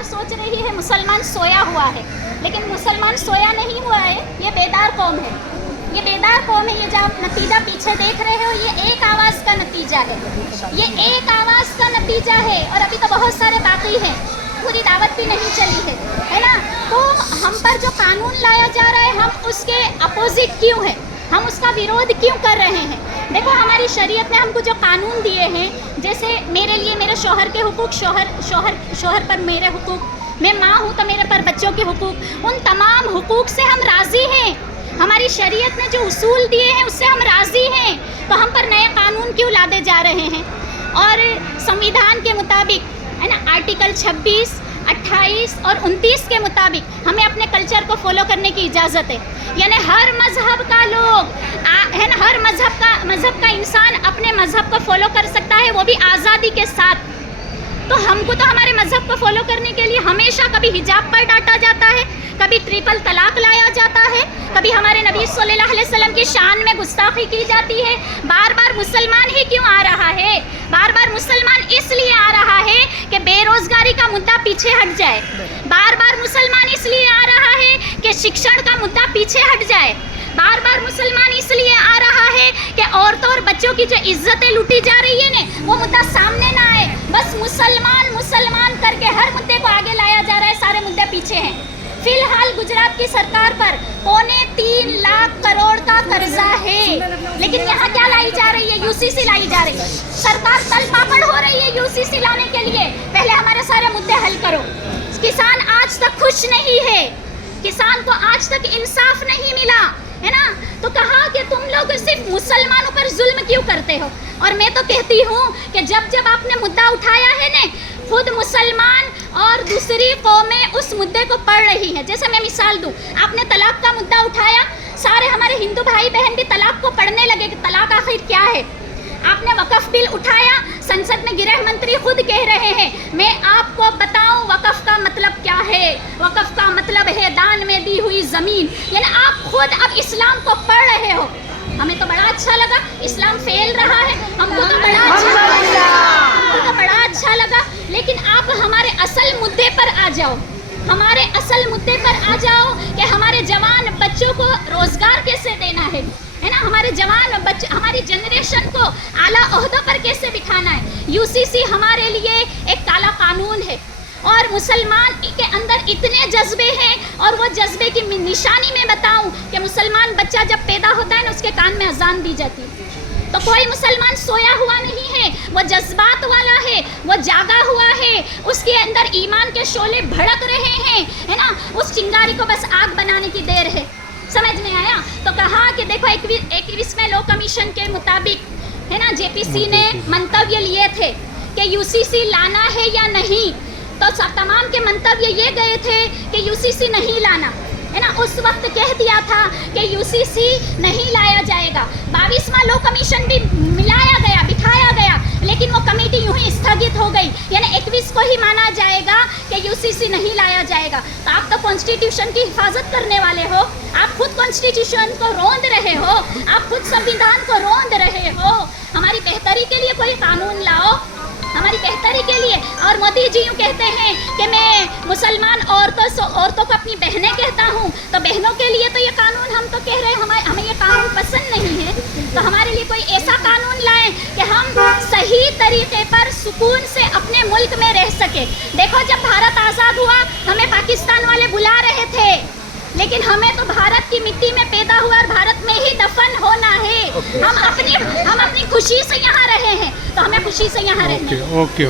सरकार सोच रही है मुसलमान सोया हुआ है, लेकिन मुसलमान सोया नहीं हुआ है, ये बेदार कौम है। ये बेदार कौम है। ये जो आप नतीजा पीछे देख रहे हो, ये एक आवाज़ का नतीजा है। ये एक आवाज़ का नतीजा है, और अभी तो बहुत सारे बाकी हैं, पूरी दावत भी नहीं चली है ना। तो हम पर जो कानून लाया जा रहा है, हम उसके अपोजिट क्यों हैं, हम उसका विरोध क्यों कर रहे हैं। देखो, हमारी शरीयत ने हमको जो कानून दिए हैं, जैसे मेरे लिए मेरे शौहर के हुकूक, शौहर पर मेरे हुकूक, मैं माँ हूँ तो मेरे पर बच्चों के हुकूक, उन तमाम हुकूक से हम राज़ी हैं। हमारी शरीयत ने जो उसूल दिए हैं उससे हम राज़ी हैं, तो हम पर नए कानून क्यों लादे जा रहे हैं। और संविधान के मुताबिक, है ना, आर्टिकल 26, 28 और 29 के मुताबिक हमें अपने कल्चर को फॉलो करने की इजाज़त है। यानी हर मज़हब का लोग, है ना, हर मज़हब का इंसान अपने मज़हब को फॉलो कर सकता है, वो भी आज़ादी के साथ। तो हमको तो हमारे मज़हब को फॉलो करने के लिए हमेशा कभी हिजाब पर डांटा जाता है, कभी ट्रिपल तलाक लाया जाता है, कभी हमारे नबी सल्लल्लाहु अलैहि वसल्लम की शान में गुस्ताखी की जाती है। बार बार मुसलमान ही क्यों आ रहा है, बार बार मुसलमान इसलिए आ रहा है कि बेरोज़गारी का मुद्दा पीछे हट जाए, बार बार मुसलमान इसलिए आ रहा है कि शिक्षण का मुद्दा पीछे हट जाए, बार बार मुसलमान इसलिए आ रहा है कि औरतों और बच्चों की जो इज्जतें लूटी जा रही है ना, वो मुद्दा सामने ना आए। बस मुसलमान मुसलमान करके हर मुद्दे को आगे लाया जा रहा है, सारे मुद्दे पीछे हैं। फिलहाल गुजरात की सरकार पर 3.25 लाख करोड़ का कर्जा है, लेकिन यहाँ क्या लाई जा रही है, यूसीसी लाई जा रही है। सरकार तल पापड़ हो रही है यूसीसी लाने के लिए। पहले हमारे सारे मुद्दे हल करो। किसान आज तक खुश नहीं है, किसान को आज तक इंसाफ नहीं मिला, है ना। तो कहा कि तुम लोग सिर्फ मुसलमानों पर जुल्म क्यों करते हो। और मैं तो कहती हूँ कि जब आपने मुद्दा उठाया है ने, खुद मुसलमान और दूसरी कौमें उस मुद्दे को पढ़ रही हैं। जैसे मैं मिसाल दूँ, आपने तलाक का मुद्दा उठाया, सारे हमारे हिंदू भाई बहन भी तलाक को पढ़ने लगे कि तलाक आखिर क्या है। आपने वक़फ़ बिल उठाया, संसद में गृह मंत्री खुद कह रहे हैं, मैं आपको बताऊं वक़फ़ का मतलब क्या है। वक़फ़ का मतलब है दान में दी हुई ज़मीन। यानी आप खुद अब इस्लाम को पढ़ रहे हो। हमें तो बड़ा अच्छा लगा, इस्लाम फैल रहा है, हमको तो बड़ा अच्छा लगा। लेकिन आप हमारे असल मुद्दे पर आ जाओ, हमारे असल मुद्दे पर आ जाओ कि हमारे जवान बच्चों को रोज़गार कैसे देना है ना, हमारे जवान बच्चे, हमारी जनरेशन को आला ओहदों पर कैसे बिठाना है। यूसीसी हमारे लिए एक काला कानून है, और मुसलमान के अंदर इतने जज्बे हैं, और वो जज्बे की निशानी में बताऊं कि मुसलमान बच्चा जब पैदा होता है ना, उसके कान में अजान दी जाती है। तो कोई मुसलमान सोया हुआ नहीं है, वो जज्बात वाला है, वो जागा हुआ है, उसके अंदर ईमान के शोले भड़क रहे हैं, है ना। उस चिंगारी को बस आग बनाने की देर है। समझ में आया। तो कहा कि देखो 21वें लॉ कमीशन के मुताबिक, है ना, जेपीसी ने मंतव्य लिए थे कि यूसीसी लाना है या नहीं। तो तमाम के मंतव्य ये गए थे कि यूसीसी नहीं लाना, है ना। उस वक्त कह दिया था कि यूसीसी नहीं लाया जाएगा। 22वां लॉ कमीशन भी मिलाया गया, बिठाया गया, लेकिन वो कमेटी यूं ही स्थगित हो गई। यानी 21 को ही माना जाएगा कि यूसीसी नहीं लाया जाएगा। तो आप तो कॉन्स्टिट्यूशन की हिफाजत करने वाले हो, आप खुद कॉन्स्टिट्यूशन को रोंद रहे हो, आप खुद संविधान को रोंद रहे हो। हमारी बेहतरी के लिए कोई कानून लाओ, हमारी बेहतरी के लिए। और मोदी जी यूँ कहते हैं कि मैं मुसलमान औरतों को अपनी बहनें कहता हूँ, तो बहनों के लिए तो ये कानून, हम तो कह रहे हैं हमें ये कानून पसंद नहीं है। तो हमारे लिए कोई ऐसा कानून लाएं कि हम सही तरीके पर सुकून से अपने मुल्क में रह सके। देखो, जब भारत आज़ाद हुआ, हमें पाकिस्तान वाले बुला रहे थे, लेकिन हमें तो भारत की मिट्टी में पैदा हुआ और भारत में ही दफन होना है। हम अपनी खुशी से यहाँ रहे हैं, तो हमें खुशी से यहाँ रहना है। ओके।